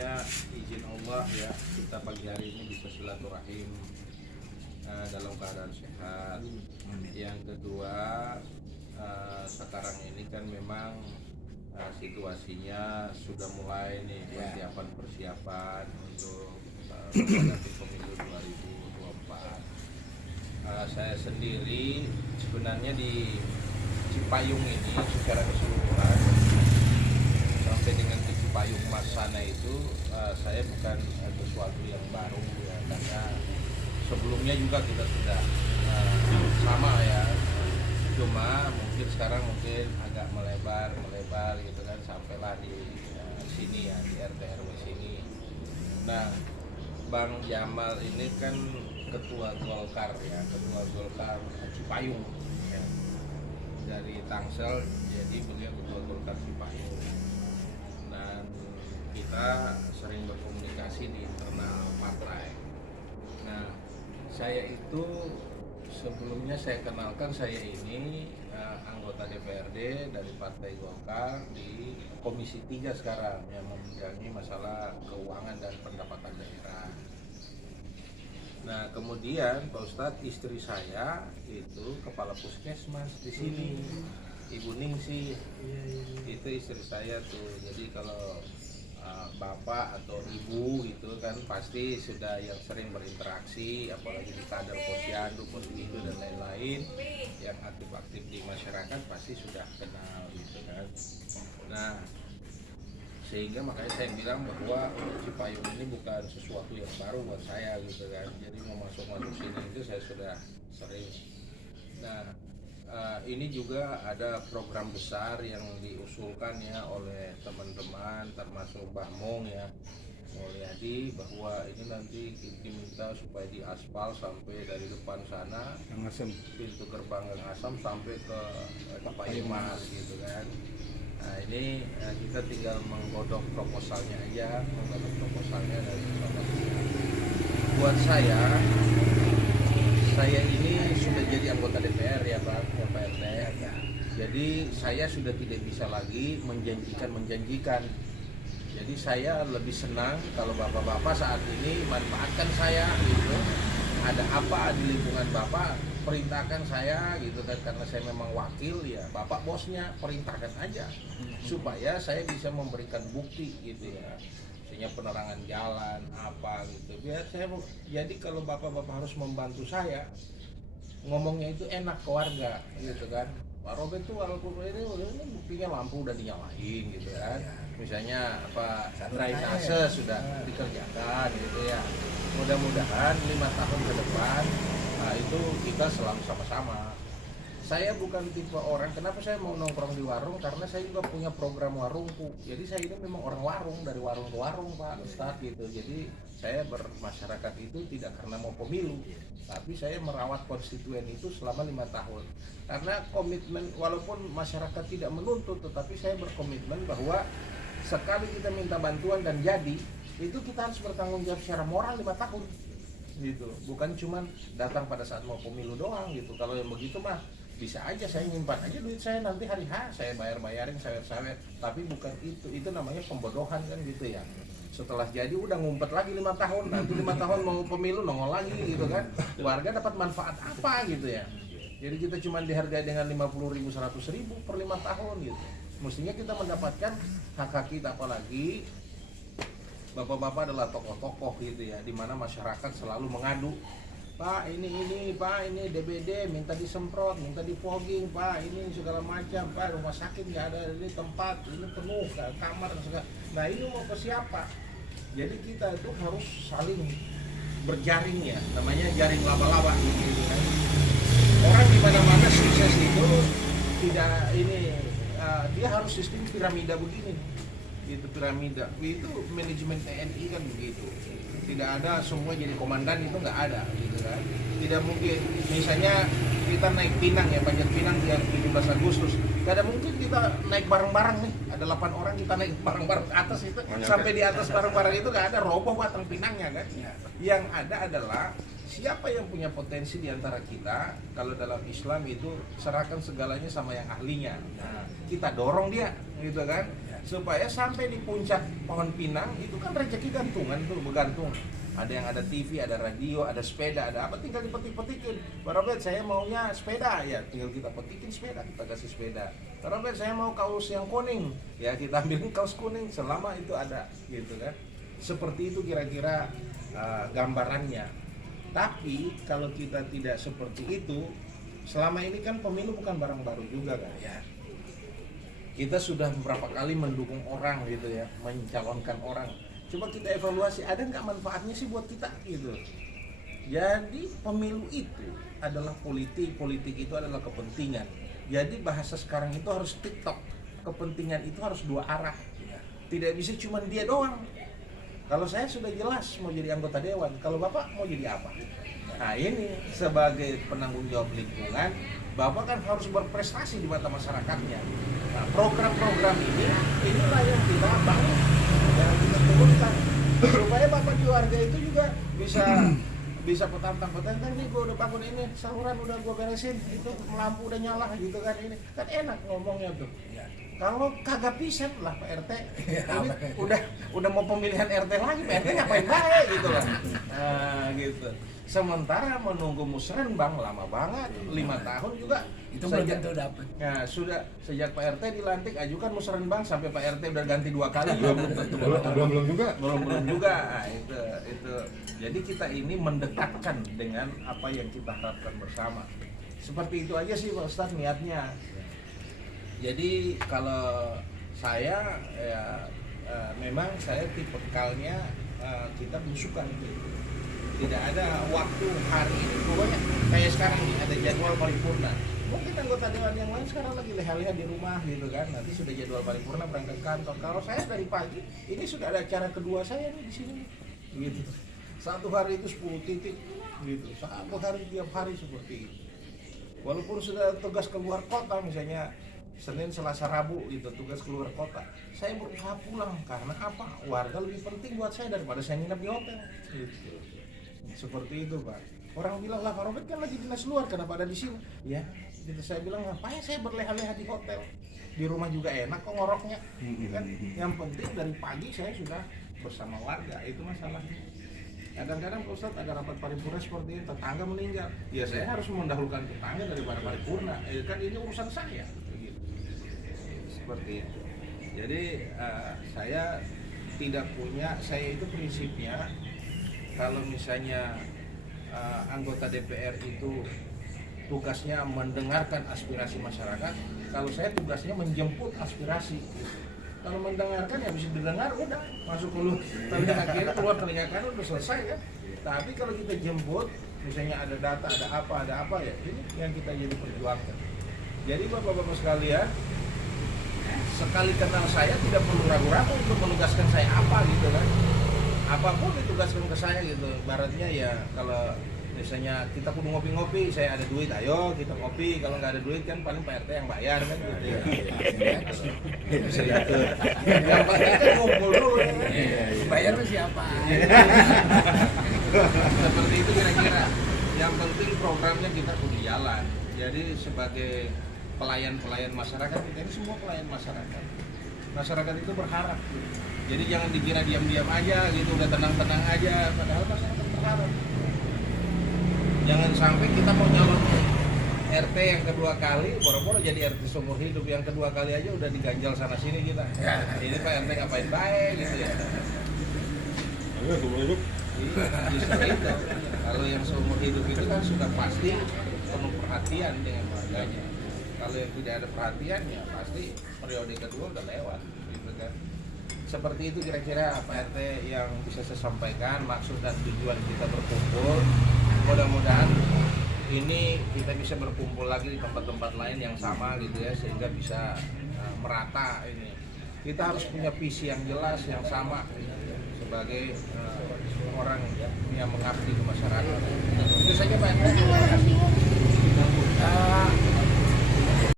pertamanya izin Allah ya, kita pagi hari ini bisa silaturahim dalam keadaan sehat. Yang kedua, sekarang ini kan memang situasinya sudah mulai nih persiapan untuk menghadapi pemilu 2024. Saya sendiri sebenarnya di Cipayung ini secara keseluruhan sampai dengan ke Cipayung Mas sana itu saya bukan sesuatu yang baru ya, karena sebelumnya juga kita sudah sama ya, cuma mungkin sekarang agak melebar gitu kan, sampailah di sini ya, di RT RW sini. Nah, Bang Jamal ini kan ketua Golkar ya, ketua Golkar Cipayung ya, dari Tangsel, jadi beliau ketua Golkar Cipayung. Dan kita sering berkomunikasi di internal partai. Nah, saya itu sebelumnya saya kenalkan, saya ini anggota DPRD dari Partai Golkar di Komisi 3 sekarang yang membidangi masalah keuangan dan pendapatan daerah. Nah, kemudian Pak Ustadz, istri saya itu kepala puskesmas di sini, Ibu Ningsih, itu istri saya tuh. Jadi kalau bapak atau ibu gitu kan pasti sudah yang sering berinteraksi, apalagi di kader posyandu, posyandu dan lain-lain yang aktif-aktif di masyarakat pasti sudah kenal gitu kan. Nah, sehingga makanya saya bilang bahwa Cipayung ini bukan sesuatu yang baru buat saya gitu kan. Jadi mau masuk sini itu saya sudah sering. Nah, ini juga ada program besar yang diusulkan ya oleh teman-teman, termasuk Mbah Mong ya, Mulyadi, bahwa ini nanti diminta supaya diaspal sampai dari depan sana, pintu gerbang Gang Asam sampai ke Cipayung Mas gitu kan. Nah, ini kita tinggal menggodok proposalnya aja, dari sana. Buat saya ini sudah jadi anggota DPR ya Pak, ya Pak RT. Jadi saya sudah tidak bisa lagi menjanjikan. Jadi saya lebih senang kalau bapak-bapak saat ini manfaatkan saya gitu. Ada apa di lingkungan bapak, perintahkan saya gitu kan, karena saya memang wakil ya, bapak bosnya, perintahkan aja supaya saya bisa memberikan bukti gitu ya. Penerangan jalan apa gitu, biar saya. Jadi kalau bapak-bapak harus membantu saya, ngomongnya itu enak ke warga gitu kan. Pak Robert tuh walaupun ini buktinya lampu udah dinyalain gitu kan, misalnya apa drainase sudah dikerjakan gitu ya. Mudah-mudahan 5 tahun ke depan itu kita selalu sama-sama. Saya bukan tipe orang, kenapa saya mau nongkrong di warung, karena saya juga punya program warungku. Jadi saya ini memang orang warung, dari warung ke warung Pak Ustadz gitu. Jadi saya bermasyarakat itu tidak karena mau pemilu, tapi saya merawat konstituen itu selama 5 tahun. Karena komitmen, walaupun masyarakat tidak menuntut, tetapi saya berkomitmen bahwa sekali kita minta bantuan dan jadi, itu kita harus bertanggung jawab secara moral 5 tahun gitu. Bukan cuma datang pada saat mau pemilu doang gitu. Kalau yang begitu mah bisa aja saya nyimpan aja duit saya, nanti hari H saya bayarin sawer-sawer, tapi bukan itu namanya pembodohan kan gitu ya. Setelah jadi udah ngumpet lagi 5 tahun, nanti 5 tahun mau pemilu nongol lagi gitu kan. Warga dapat manfaat apa gitu ya. Jadi kita cuma dihargai dengan 50.000, 100.000 per 5 tahun gitu. Mestinya kita mendapatkan hak kita, apalagi bapak-bapak adalah tokoh-tokoh gitu ya, di mana masyarakat selalu mengadu. Pak ini Pak ini DBD minta disemprot, minta difogging Pak, ini segala macam Pak, rumah sakit nggak ada ini tempat, ini penuh kamar segala. Nah ini mau ke siapa? Jadi kita itu harus saling berjaring ya, namanya jaring laba-laba gitu kan. Orang di mana-mana sukses itu tidak dia harus sistem piramida begini. Itu piramida, itu manajemen TNI kan begitu. Tidak ada semua jadi komandan, itu nggak ada gitu kan. Tidak mungkin misalnya kita naik Pinang ya, panjat Pinang yang 17 Agustus, nggak ada mungkin kita naik bareng-bareng nih, ada 8 orang kita naik bareng-bareng ke atas itu, sampai di atas bareng-bareng itu nggak ada, roboh batang pinangnya kan. Yang ada adalah siapa yang punya potensi di antara kita. Kalau dalam Islam itu serahkan segalanya sama yang ahlinya. Nah, kita dorong dia gitu kan. supaya sampai di puncak pohon pinang itu kan rezeki gantungan tuh, bergantung. Ada yang ada TV, ada radio, ada sepeda, ada apa, tinggal dipetik-petikin. Pak Robert, saya maunya sepeda, ya tinggal kita petikin sepeda, kita kasih sepeda. Pak Robert, saya mau kaos yang kuning, ya kita ambilin kaos kuning selama itu ada, gitu kan. Seperti itu kira-kira gambarannya. Tapi kalau kita tidak seperti itu, selama ini kan pemilu bukan barang baru juga kan ya. Kita sudah beberapa kali mendukung orang gitu ya, mencalonkan orang. Coba kita evaluasi, ada nggak manfaatnya sih buat kita gitu. Jadi pemilu itu adalah politik, politik itu adalah kepentingan. Jadi bahasa sekarang itu harus TikTok, kepentingan itu harus dua arah. Tidak bisa cuma dia doang. Kalau saya sudah jelas mau jadi anggota dewan, kalau Bapak mau jadi apa? Nah ini sebagai penanggung jawab lingkungan, Bapak kan harus berprestasi di mata masyarakatnya. Nah program-program inilah yang kita bangun, yang kita turunkan, supaya Bapak di warga itu juga bisa petantang-petantang nih, gue udah bangun ini, saluran udah gue beresin, itu lampu udah nyala gitu kan, ini kan enak ngomongnya tuh. Kalau kagak bisa lah Pak RT, ini udah mau pemilihan RT lagi, Pak RT ngapain baik gitu lah. Nah gitu. Sementara menunggu musrenbang lama banget, 5 tahun juga. Itu belum tentu dapat. Nah sudah sejak Pak RT dilantik ajukan musrenbang sampai Pak RT udah ganti 2 kali juga belum tentu. Belum juga. Nah, itu. Jadi kita ini mendekatkan dengan apa yang kita harapkan bersama. Seperti itu aja sih Pak Ustadz niatnya. Jadi kalau saya ya memang saya tipikalnya kita belusukan gitu. Tidak ada waktu hari ini, pokoknya kayak sekarang ini ada jadwal paripurna. Mungkin anggota dewan yang lain sekarang lagi leha-leha di rumah gitu kan. Nanti sudah jadwal paripurna berangkat kantor. Kalau saya dari pagi ini sudah ada acara kedua saya nih di sini gitu. Satu hari itu 10 titik gitu. Satu hari tiap hari seperti itu. Walaupun sudah tugas keluar kota misalnya Senin, Selasa, Rabu gitu, tugas keluar kota. Saya berusaha pulang karena apa? Warga lebih penting buat saya daripada saya nginep di hotel. Gitu. Seperti itu Pak. Orang bilang lah Pak Robert kan lagi dinas luar, kenapa ada di sini? Ya, gitu saya bilang ngapain saya berleha-leha di hotel? Di rumah juga enak kok ngoroknya. Kan yang penting dari pagi saya sudah bersama warga, itu masalahnya. Kadang-kadang Pak Ustadz ada rapat paripurna seperti ini, tetangga meninggal. Ya saya harus mendahulukan tetangga daripada paripurna. Kan ini urusan saya. Seperti itu. Jadi saya tidak punya, saya itu prinsipnya kalau misalnya anggota DPR itu tugasnya mendengarkan aspirasi masyarakat, kalau saya tugasnya menjemput aspirasi. Kalau mendengarkan ya bisa didengar udah masuk ke telinga kiri keluar telinga kanan udah selesai kan. Tapi kalau kita jemput, misalnya ada data, ada apa ya, ini yang kita jadi perjuangkan. Jadi bapak-bapak sekalian, sekali kenal saya tidak perlu ragu-ragu untuk menugaskan saya apa gitu kan. Apapun ditugaskan ke saya gitu. Baratnya ya kalau misalnya kita kudu ngopi-ngopi, saya ada duit, ayo kita ngopi. Kalau nggak ada duit kan paling Pak RT yang bayar kan gitu ya. Bisa gitu. Yang penting kan ngumpul dulu. Bayar tuh siapa? Seperti itu kira-kira. Yang penting programnya kita kudu jalan. Jadi sebagai pelayan-pelayan masyarakat, kita ini semua pelayan masyarakat. Masyarakat itu berharap. Jadi jangan dikira diam-diam aja gitu, udah tenang-tenang aja, padahal masyarakat berharap. Jangan sampai kita mau nyalon RT yang kedua kali, boro-boro jadi RT seumur hidup, yang kedua kali aja udah diganjal sana sini kita. Ini Pak RT ngapain baik gitu ya. Ayo seumur hidup. Iya, justru itu. Kalau yang seumur hidup itu kan sudah pasti penuh perhatian dengan warganya. Kalau yang tidak ada perhatian ya pasti periode kedua udah lewat gitu kan. Seperti itu kira-kira Pak RT yang bisa saya sampaikan, maksud dan tujuan kita berkumpul. Mudah-mudahan ini kita bisa berkumpul lagi di tempat-tempat lain yang sama gitu ya, sehingga bisa merata ini. Kita harus punya visi yang jelas, yang sama gitu, sebagai orang yang mengabdi ke masyarakat. Itu saja Pak RT. Terima kasih.